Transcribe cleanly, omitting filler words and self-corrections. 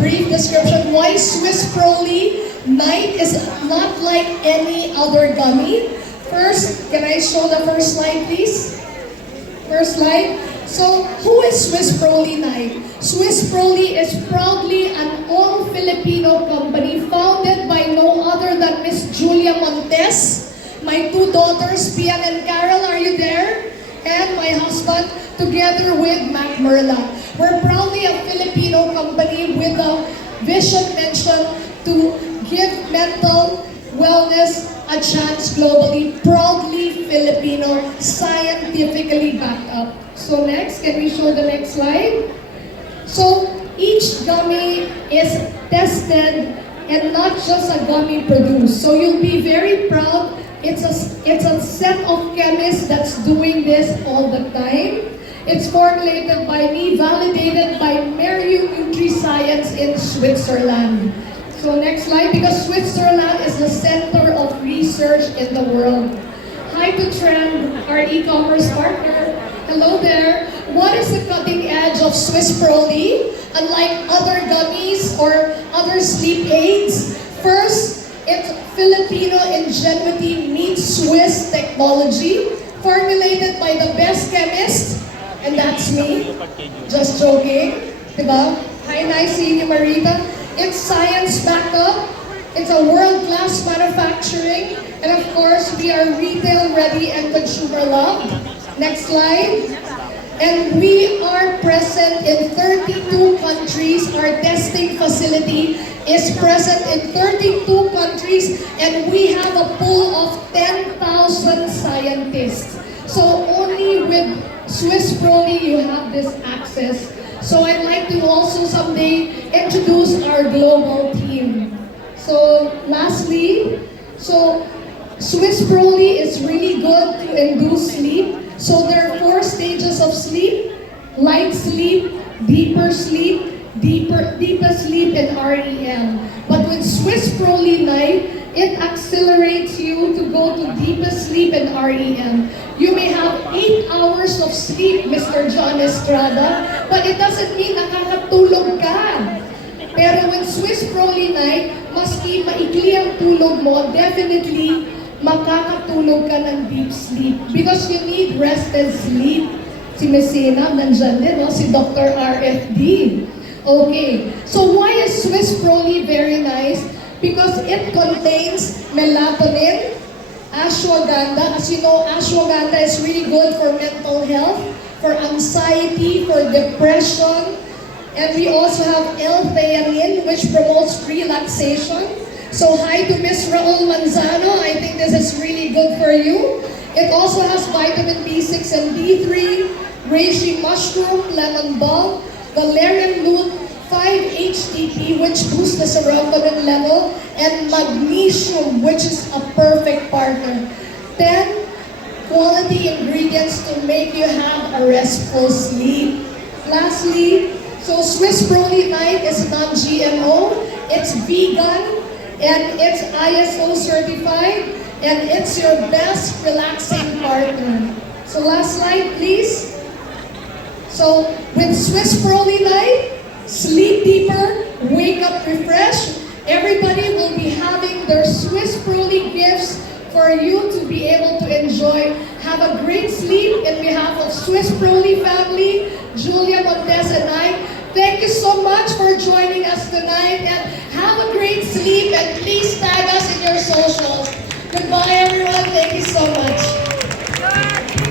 brief description why Swiss Proli Night is not like any other gummy. First, can I show the first slide, please? First slide. So, who is Swiss Proli Night? Swiss Proli is proudly an all-Filipino company founded by no other than Miss Julia Montes. My two daughters, Pian and Carol, are you there? And my husband, together with Mac Merla. We're proudly a Filipino company with a vision mentioned to give mental wellness a chance globally. Proudly Filipino, scientifically backed up. So next, can we show the next slide? So each gummy is tested and not just a gummy produced. So you'll be very proud. It's a set of chemists that's doing this all the time. It's formulated by me, validated by Meriu NutriScience in Switzerland. So next slide, because Switzerland is the center of research in the world. Hi to Trend, our e-commerce partner. Hello there. What is the cutting edge of Swiss Proli? Unlike other gummies or other sleep aids, first, it's Filipino ingenuity meets Swiss technology, formulated by the best chemist, and that's me. Just joking. Diba? Hi, nice seeing you, Marita. It's science backed up. It's a world-class manufacturing. And of course, we are retail ready and consumer loved. Next slide. And we are present in 32 countries. Our testing facility is present in 32 countries, and we have a pool of 10,000 scientists. So only with Swiss Proli you have this access. So I'd like to also someday introduce our global team. So lastly, Swiss Proli is really good to induce sleep. So there are 4 stages of sleep: light sleep, deeper sleep, deepest sleep, and REM. But with Swiss Proli Night, it accelerates you to go to deepest sleep and REM. You may have 8 hours of sleep, Mr. John Estrada, but it doesn't mean nakakatulog ka. Pero with Swiss Proli Night, maski maikli ang tulog mo, definitely makakatulog ka ng deep sleep. Because you need rest and sleep. Si Messina, nandyan din, no? Si Dr. RFD. Okay, so why is Swiss Proli very nice? Because it contains melatonin, ashwagandha. As you know, ashwagandha is really good for mental health, for anxiety, for depression. And we also have L-theanine, which promotes relaxation. So hi to Miss Raul Manzano. I think this is really good for you. It also has vitamin B6 and B3, reishi mushroom, lemon balm, valerian root, 5-HTP, which boosts the serotonin level, and magnesium, which is a perfect partner. 10 quality ingredients to make you have a restful sleep. Lastly, so Swiss Proli Night is non-GMO, it's vegan, and it's ISO certified, and it's your best relaxing partner. So last slide, please. So with Swiss Proli Night, sleep deeper, wake up refreshed. Everybody will be having their Swiss Proli gifts for you to be able to enjoy. Have a great sleep in behalf of Swiss Proli family, Julia Montes and I. Thank you so much for joining us tonight.